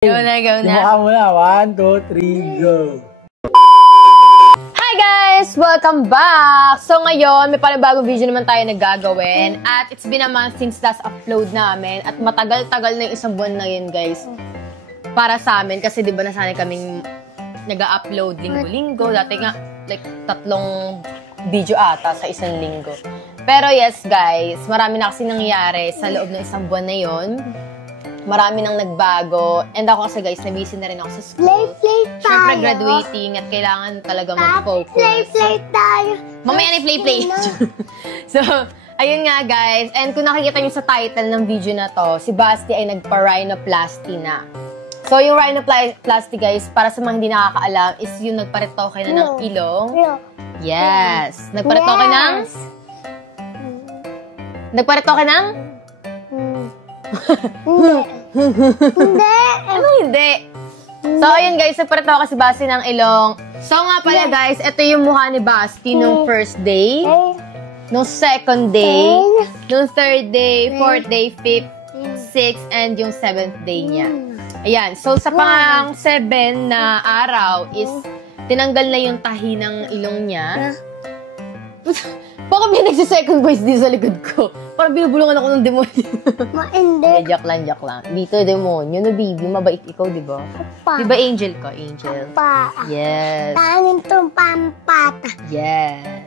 Go na, go na. Mukha mo na. 1, 2, 3, go. Hi guys! Welcome back! So ngayon, may panibagong video naman tayo na gagawin. At it's been a month since last upload namin. At matagal-tagal na yung isang buwan na yun, guys. Para sa amin. Kasi di ba nasanay kaming nag-upload linggo-linggo. Dati nga, like, 3 video ata sa isang linggo. Pero yes, guys, marami na kasi nangyayari sa loob ng isang buwan na yun. Marami nang nagbago. And ako kasi guys, na-busy na rin ako sa school. Play Siyempre tayo. graduating at kailangan talaga mag-focus. Play tayo. Mamaya na play. So, ayun nga guys. And kung nakikita nyo sa title ng video na to, si Basti ay nagpa-rhinoplasty na. So, yung rhinoplasty guys, para sa mga hindi nakakaalam, is yung nagparetoke na ng ilong. No. Yes. Nagparetoke ng? Nagparetoke ng? Hindi. Ano hindi? So, ayun guys, nagparetoke si Basti ng ilong. So, nga pala guys, ito yung mukha ni Basti nung first day, nung second day, nung third day, fourth day, fifth, sixth, and yung 7th day niya. Ayan. So, sa pang 7 na araw is tinanggal na yung tahi ng ilong niya. Baka may nagsi-second voice din sa likod ko. Parang binubulungan ako ng demonyo. Hindi. Joke lang. Dito, demonyo na baby. Mabait ikaw, di ba? Di ba angel ka? Angel. Pa. Yes. Tangin tong pampata. Yes.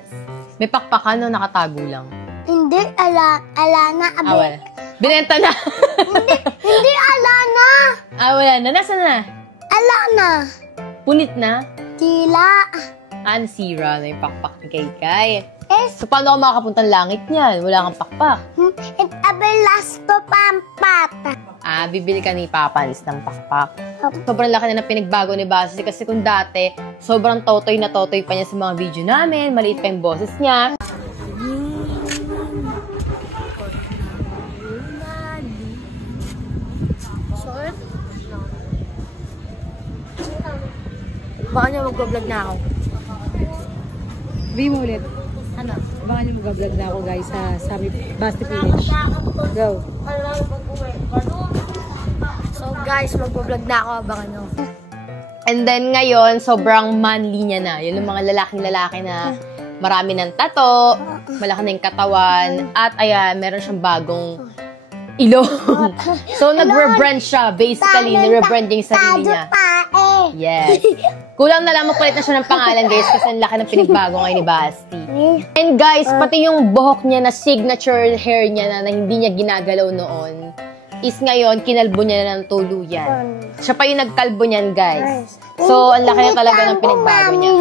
May pakpakan no, nakatago lang. Hindi, ala na. Wala. Binenta na. Hindi, ala na. Wala na. Nasaan na? Ala na. Punit na? Tila. Nasira na yung pakpak ni Kaykay. So, paano ako makakapuntang langit niyan? Wala kang pakpak. Abelasto pampata. Bibili ka ni Papanis ng pakpak. Sobrang laki na ng pinagbago ni Basti kasi kung dati, sobrang totoy na totoy pa niya sa mga video namin. Maliit pa yung boses niya. Short? Baka niya mag-vlog na ako. Sabi mo ulit. Ano? Baka niyo mag-vlog na ako guys sa Basti Village. Go. So guys, mag-vlog na ako. Abangan nyo. And then ngayon, sobrang manly niya na. Yun yung mga lalaking-lalaki na marami ng tato, malaki na yung katawan, at ayan, meron siyang bagong ilong. So, nag-rebrand siya. Basically, ni-rebrand niya yung sarili niya. Yes. Kulang na lang makulit na siya ng pangalan, guys, kasi ang laki ng pinagbago ngayon ni Basti. And guys, pati yung buhok niya na signature hair niya na hindi niya ginagalaw noon, is ngayon, kinalbo niya na ng tuluyan. Siya pa yung nagkalbo niyan, guys. So, ang laki na talaga ng pinagbago niya.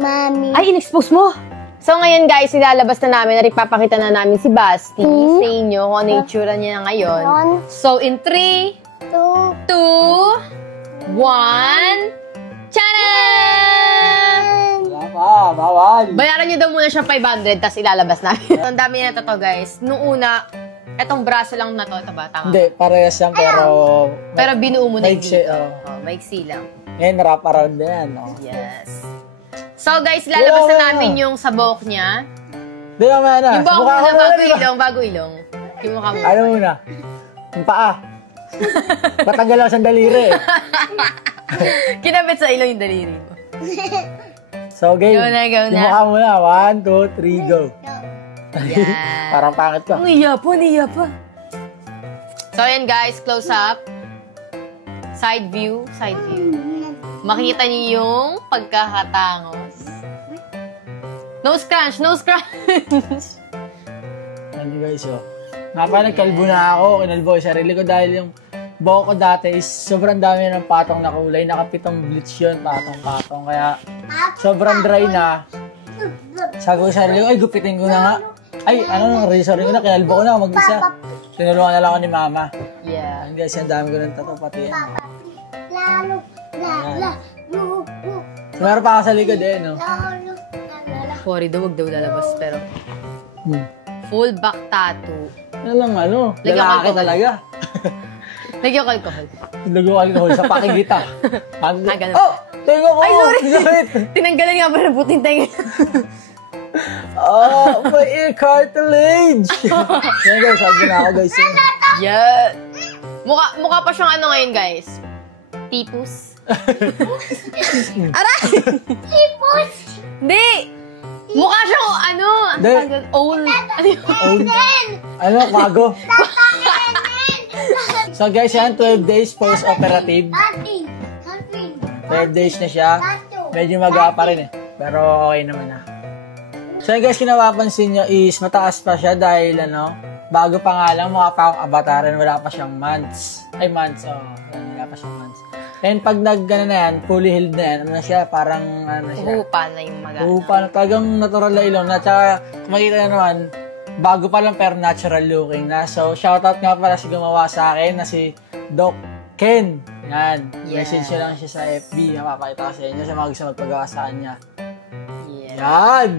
Mami. Ay, in-expose mo! So, ngayon guys, ilalabas na namin at ipapakita na namin si Basti sa inyo kung ano yung itsura niya na ngayon. So, in 3, 2, 1, Charan! Wala pa, bawal. Bayaran niyo daw muna siya 500, tapos ilalabas namin. So, ang dami niya na to, guys. Nung una, etong braso lang na to. Ito ba? Tama. Hindi, parehas yan, Pero binuo mo na yung maiksi, dito. Maiksi lang. Ngayon, wrap around na yan, no? Yes. So, guys, ilalabas na namin yung sabok niya. Di naman na. Yung buhok Mukha muna, ko bago muna. ilong, bago ilong. Yung mukha mo. Ano muna? Yung paa. Patanggal ako sa daliri. Kinabit sa ilong yung daliri mo. So, game. Go na. Yung mukha mo na. 1, 2, 3, go. Yan. Parang pangit ka. Niya pa. So, ayan guys, close up. Side view. Makikita niyo yung pagkakatangos. Nose crunch. Ano guys, oh. Nga pa, nagkalbo na ako. Kinalbo ko sarili ko dahil yung buhok ko dati is sobrang dami ng patong na kulay. Nakapitong bleach yun, patong. Kaya sobrang dry na. Sabi ko sarili ko, ay gupitin ko na nga. Ay, nang razor ko na, kinalbo ko na mag-isa. Tinulungan na lang ako ni mama. Yeah. Guys, ang dami ko ng tato pati yan. So, meron pa ako sa likod eh, no? Sorry daw, wag daw lalabas. Pero, full back tattoo. Ano lang, Lagyan lalaki alcohol. talaga. Lagyan ko alcohol. Lagyan ko sa pakikita. Ganun. Oh! Tengo ko! Ay, sorry! Sakit! Tinanggalan nga ba ng puting tenga? Oh, my ear cartilage! Yan guys, sabi na ako guys. Yeah. Mukha pa siyang ano ngayon, guys. Tipus. Aray! Tipos. Hindi! Mukha siyang ano? Hindi. Old. Ano yun? Ano, kwago. So guys, yan, 12 days post-operative. Dati. 12 days na siya. Medyo maga pa rin eh. Pero okay naman na. So yun guys, kinapapansin nyo is mataas pa siya dahil bago pa nga lang, mukha pa akong abataran, wala pa siyang months. Ay, months, wala pa siyang months. And pag na yan, fully healed na yan, ano na siya, parang ano na siya. Uhupa na yung maga. Uhupa na, talagang natural na ilong na. Tsaka, makita na naman, bago pa lang pero natural looking na. So, shoutout nga pala si gumawa sa akin na si Doc Ken. Yan. Yeah. Message nyo lang siya sa FB. Mapapakita ko sa inyo sa mga gusto magpagawa sa kanya. Yeah. Yan!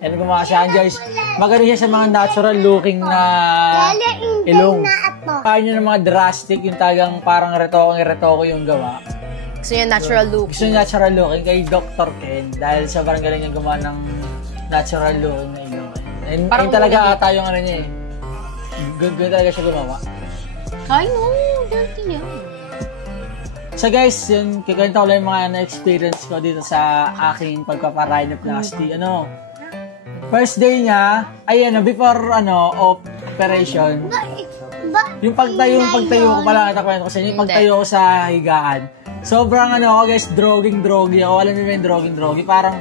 Yan gumawa siya guys. Maganda siya sa mga natural looking na ilong. Kaya nyo ng mga drastic, yung tagang parang retoko yung gawa. Gusto niya natural look. Gusto nyo natural looking kay Dr. Ken dahil sobrang galing yung gumawa ng natural looking na ilong. And Parang talaga ata yung ano niya eh. Good talaga siya gumawa. Ay no, dirty yan. So guys, yun, kikwento ko lang yung mga na-experience ko dito sa aking pagpaparhinoplasty. First day niya, before operation, yung pagtayo ko pala, natakwento ko sa inyo, yung pagtayo ko sa higaan. Sobrang guys, drogi ako. Alam niyo yung drogi. Parang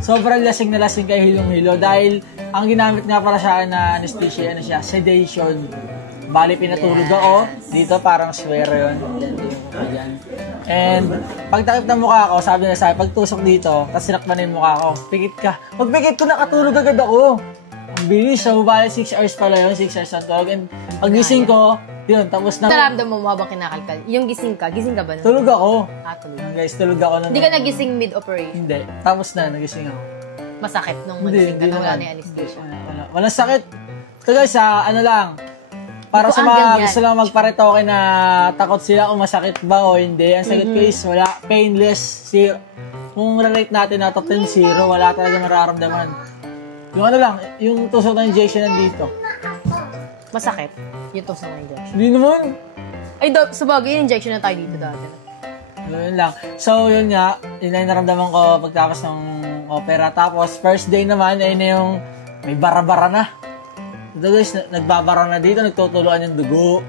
sobrang lasing na lasing kay hilong-hilo dahil ang ginamit nga para sa akin na anesthesia, sedation. Bali, pinatulog ako. Dito parang swero yun. Yan. And pagtakip ng mukha ko, sabi na sa akin, pagtusok dito, tapos sinakpan na yung mukha ko, pikit ka. Pagpikit ko, nakatulog agad ako. Ang bilis. So, bali 6 hours pala yun. 6 hours na tulog. And pagising ko, yun, tapos na. Naramdam mo habang kinakalkal. Yung gising ka ba? Tulog ako. Tulog. Guys, tulog ako. Hindi ka nagising mid-operation? Hindi. Tapos na, nagising ako. Masakit nung Hindi magising ka nung wala naman. na yung anesthesia. Walang sakit. Ito guys, lang. Para sa Ito, mga ganyan. gusto lang magparetoke na takot sila kung masakit ba o hindi. Ang sagot ko is wala. Painless. Zero. Kung rate natin na top 10, 0, wala talaga mararamdaman. Yung yung tusok ng injection nandito. Masakit? Yung tusok na injection. Hindi naman. Ay, sabagay, yung injection na tayo dito dati. Yun lang. So, yun nga. Yun ang naramdaman ko pagtapos ng opera. Tapos, first day naman, ay na yung may bara-bara na. Ito guys, nagbabara na dito, nagtutuluan yung dugo.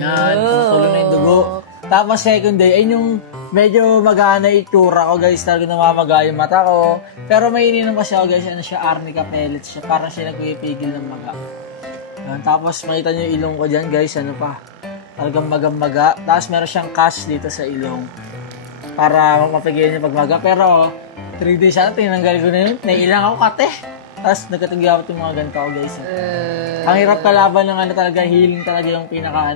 Yan, tutulo na yung dugo. Tapos second day, ay yung medyo magana itsura ko guys, talaga namamaga yung mata ko. Pero may ininom kasi ako guys, arnica pellets siya, parang siya nagpipigil ng maga. Yan, tapos makita nyo yung ilong ko dyan guys, talagang maga-maga. Tapos meron siyang cast dito sa ilong para mapigilin yung pagmaga. Pero 3 days na, tinanggal ko na yun, nailang ako kate. Tapos nagkatagyawat yung mga ganito ko guys. Ang hirap kalaban ng talaga, healing talaga yung pinaka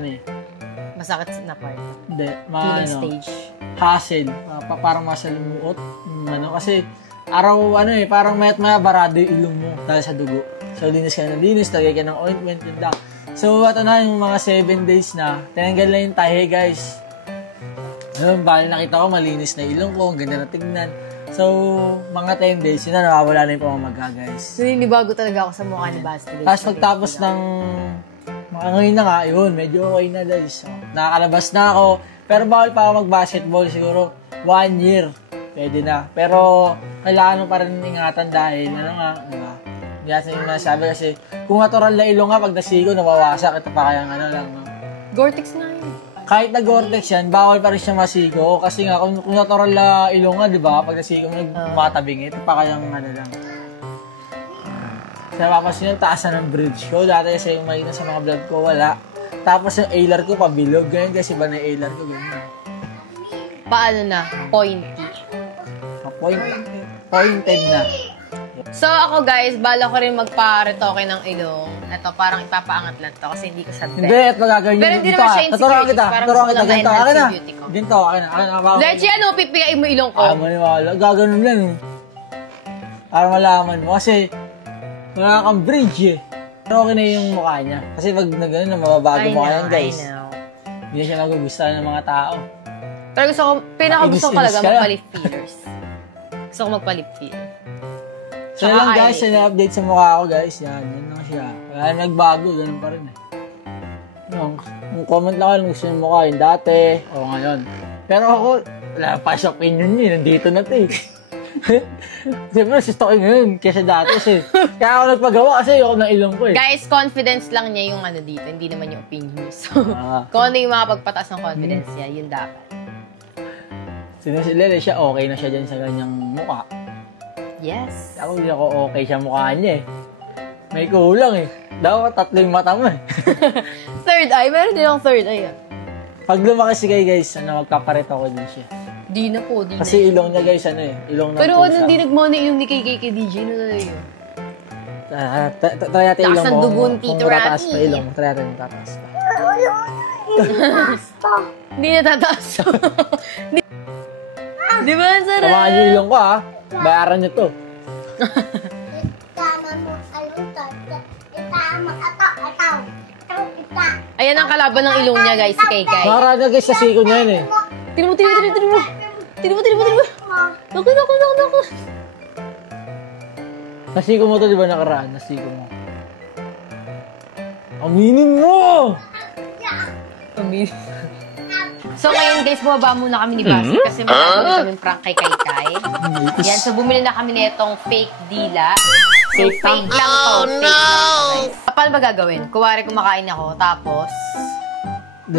Masakit na part. Hindi, Healing stage. Hassle. Parang masalimuot. Kasi parang mayat maya barado yung ilong mo dahil sa dugo. So linis ka ng linis, lagay ka ng ointment, yun lang. So ito na yung mga 7 days na, tinanggal na yung tahi guys. Bali nakita ko malinis na ilong ko, ganda na tignan. So, mga 10 days, yun na, nawawala na yung pamamaga, guys. So, nilibago talaga ako sa mukha ni Basti. Tapos pagtapos ng, ngayon na nga, yun, medyo okay na, guys. So, nakakalabas na ako, pero bawal pa ako mag-basketball, siguro 1 year, pwede na. Pero, kailangan mo pa rin ingatan dahil, diba? Hindi yung nasabi kasi, kung natural na ilong nga, pag nasigo, nawawasak, ito pa kayang lang, no? Gore-Tex na yun. Kahit na Gore-Tex yan, bawal pa rin siya masigo. Kasi nga, kung natural na ilong nga, di ba? Pag nasigo mo, nagmatabing ito pa kayang lang. Kaya papasin yung taas na ng bridge ko. Dati kasi yung makita sa mga vlog ko, wala. Tapos yung A-lar ko, pabilog. Ganyan kasi ba na A-lar ko, ganyan. Paano na? Pointy. Pointed na. So ako guys, bala ko rin magpa-retoke ng ilong. Ito, parang ipapaangat lang to kasi hindi ko siya Hindi, ito gagawin Pero hindi naman siya insecurity. Parang gusto ko lang na-enhance yung beauty ko. Ginto, akin na. Leche, pipigain mo ilong ko. Maniwala. Gagawin lang. Para malaman mo. Kasi, wala kang bridge eh. Pero okay na yung mukha niya. Kasi pag nagano mababago mo yan guys. I know. Hindi siya magugustuhan ng mga tao. Pero pinaka-gusto ko talaga Inis ka magpa-lip fillers. Gusto ko magpa-lip filler. So lang guys, na-update sa mukha ko guys. Yan lang siya. Wala nagbago, ganun pa rin eh. Yung comment lang kung gusto yung mukha yung dati o ngayon. Pero ako, wala pa sa opinion niya. Nandito na ito eh. Siyempre, gusto ko ngayon kesa dati kasi. Kaya ako nagpagawa kasi ayoko ng ilong ko eh. Guys, confidence lang niya yung ano dito, hindi naman yung opinion niya. So, kung ano yung makapagpataas ng confidence niya, yun dapat. Sinusilele siya, okay na siya dyan sa ganyang mukha. Yes. Ako hindi ako okay siya mukha niya eh. May kulang eh. Dapat 3 mata mo eh. Third eye, meron din akong third eye. Pag lumaki si Kay guys, magkaparit ako din siya. Di na po, di na. Kasi ilong niya guys, ilong ng pero pusa. ano, hindi nagmana ilong ni kay DJ na talaga yun. Try natin ilong mo. Lakas ng dugo ni Tito matataas Rocky. pa ilong. Try natin matataas pa. Hindi na tataas. Di ba ang sarap? Tamaan niyo ilong ko ha. Bayaran niyo to. Tama mo, itama, ataw. Ayan ang kalaban ng ilong niya guys, si Kay. Mara na guys sa siko niya yun eh. Tino mo. Naku. Nasiko mo to di ba nakaraan? Nasiko mo. Aminin mo! So ngayon guys, bumaba muna kami ni Basti kasi magagawin kami prank kay Kay. Yan, so bumili na kami nitong fake dila. So fake lang to. Fake lang to guys. Paano ba gagawin? Kuwari kumakain ako, tapos...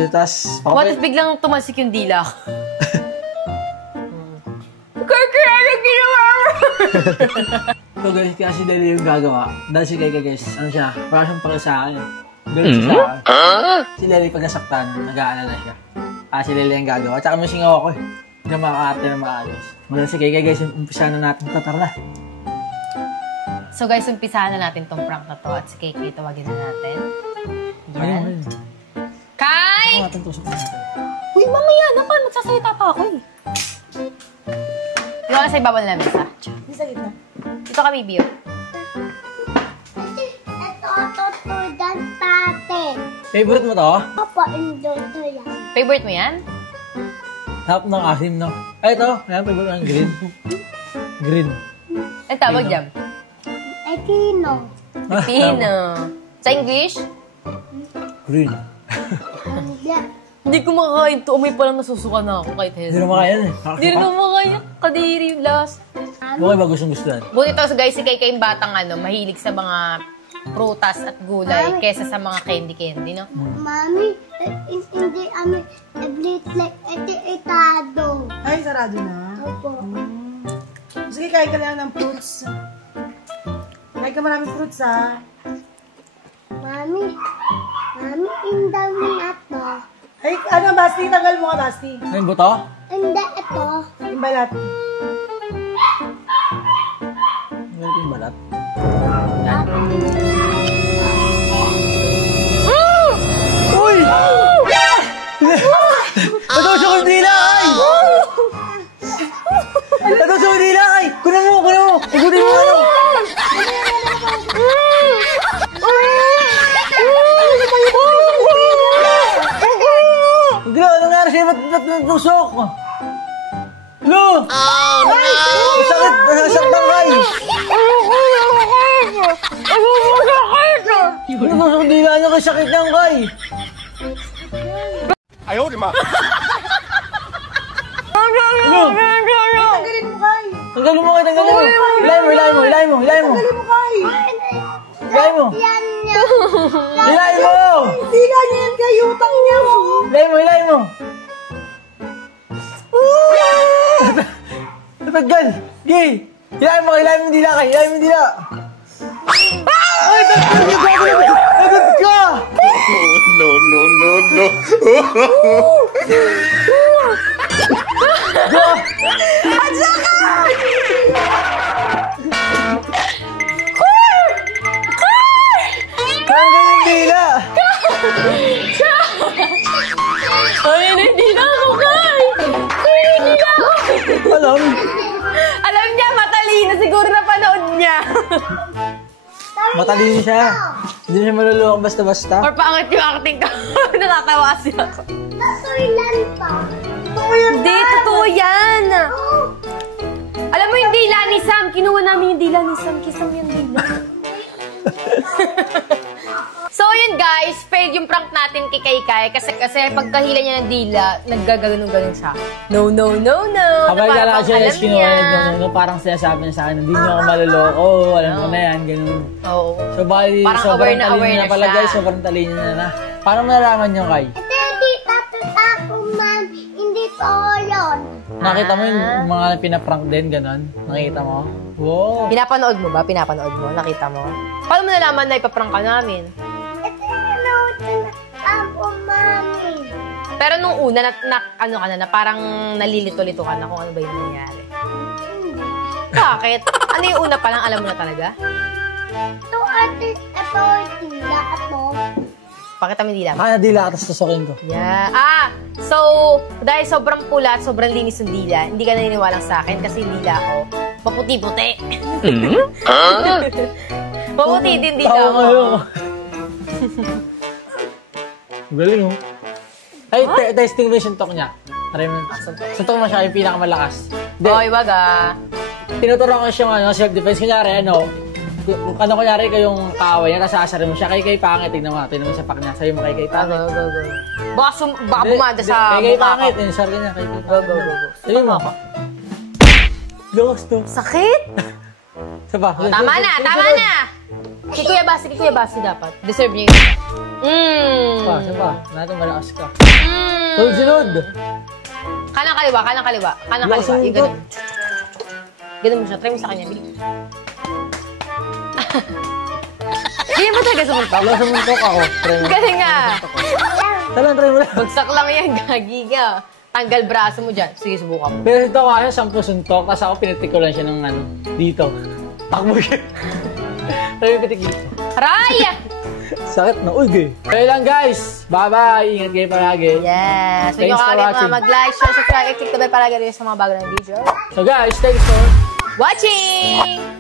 Tas, What if biglang tumasik yung dila ko? Kaya ginawa mo! So guys, kaya si Dali yung gagawa. Dahil si Kay guys, ano siya, parang siyang pala sa akin. Galit siya sa akin. Si Dali pag nasaktan, nag-aalala siya. Si Dali yung gagawa. Tsaka may singaw ako eh. Hindi na makakarte na maayos. Mula si Kay guys, umpisa na natin. Tara na. So guys, umpisahan na natin tong prank na to at si Kay tawagin na natin. Yan. Ayun. Kay! Tusok natin, tusok natin. Uy, mamaya na pa. Magsasalita pa ako eh. Di ba sa ibabal na mesa? Hindi sa gitna. Dito ka, baby. Ito, dan tate. Favorite mo to? Papa, enjoy to yan. Favorite mo yan? Top ng asim, no? Ay, ito. Ayan, favorite mo yung green. Green. Ang tawag dyan? Tino. Pino. Sa English? Green. Hindi ko makakain to. Amoy palang nasusuka na ako kahit Hindi healthy. naman kaya eh. Hindi rin ako makakaya. Kadiri yung last. Okay ba gustong gustuhan? Buti to guys, si Kay yung batang mahilig sa mga prutas at gulay kesa sa mga candy-candy, no? Mami, hindi kami like itado. Ay, sarado na. Opo. Sige, kain ka lang ng fruits. Kain ka maraming fruits, ha? Mami, indaw mo na to. Ay, ano, Basti? Tagal mo ka, Basti. Ayun ba to? Hindi ito. Yung balat. Meron yung balat. Yan. Uy! Natusok yung dila, ay! Natusok yung dila, ay! Kunin mo! Igutin mo ano! Gila, anong nangyari sa'yo? Ba't natusok? Lo! Oh, no! Masakit! Nasasaktan ka, ay! Natusok yung dila niyo kay sakit niyang, kay! Ayaw, di ma! Lo! Tanggalin mo, Kay. Tanggalin mo! Ilay mo! Tanggalin mo, Kay. Ilay mo! Yan niya. Ilay mo! Sila niya yan, Kay. Utang niya, oh. Ilay mo! Tagal! Gay! Ilay mo dila kay! Ilay mo dila! Ay! Tagal ka! No. Tanggal yung dila! Ay, hindi na ako, Kay! Hindi na ako! Alam niya, matalino. Siguro na panood niya. Matalino siya. Hindi siya malulunok basta-basta. Or pangit yung acting ko. Natatawa kasi ako. Nasuilan pa. Hindi, totoo yan. Alam mo yung dila ni Sam. Kinuha namin yung dila ni Sam. Kisam yung dila. So, yun guys, failed yung prank natin kay Kai kasi pagkahila niya ng dila, naggaganon-ganon siya. No. Kapag Na kala parang siya alam is kinuha no, parang sinasabi niya sa akin, hindi niyo ako maloloko, alam mo na yan, ganun. Oo. So, bali, Parang sobrang aware talino na pala siya. guys, sobrang talino na. Paano malalaman niyo, Kai? Hindi tatuta ko, ma'am. Hindi po yun. Nakita mo yung mga pinaprank din, ganun? Nakita mo? Wow. Pinapanood mo ba? Pinapanood mo? Nakita mo? Paano mo nalaman na ipaprank ka namin? Ito yung nautin ako, mami. Pero nung una, ano ka na parang nalilito-lito ka na kung ano ba yung nangyayari. Hindi. Bakit? Ano yung una pa lang, alam mo na talaga? Ito, tila, ito. Pakita mo yung dila. Kaya dila, tapos tusukin ko. Yeah. So, dahil sobrang pula at sobrang linis ng dila, hindi ka naniniwala sa akin kasi yung dila ko, maputi-puti. Maputi din dila Tawa ko. kayo. Galing, oh. Ay, testing mo yung suntok niya. Try mo. Suntok mo siya yung pinakamalakas. Oy, wag Tinuturuan ko siya self-defense. Kunyari, kunyari ko yung kaaway niya, tapos asarin mo siya, kay pangit, tignan mo sa pak niya, sabi mo kay pangit. Go. Baka bumanda sa kay mukha ko. pangit, sar ka niya, kay pangit. Go. Sabi mo. Lost to. Sakit? Saba. Tama na! Si Kuya Basi dapat. Deserve niya yun. Saba. Natin malakas ka. Mm. Sunod. Kanang kaliwa. Yung ganun. Ganun mo siya. Try mo sa kanya. Bili. Hindi ba talaga sumuntok? Wala sa muntok ako. Try mo. Galing nga. Talang, try mo lang. Bagsak lang yan, gagi ka. Tanggal braso mo dyan. Sige, subukan mo. Pero ito kaya 10 suntok, tapos ako pinitik ko lang siya ng dito. Takbo siya. Sabi pitik dito. Aray! Sakit na. Uy, gay. Kaya lang guys. Bye-bye. Ingat kayo palagi. Yes. Huwag Thanks nyo for kakalit watching. mag-like, share, subscribe, click the bell para gano'n sa mga bago na video. So guys, thanks for Watching!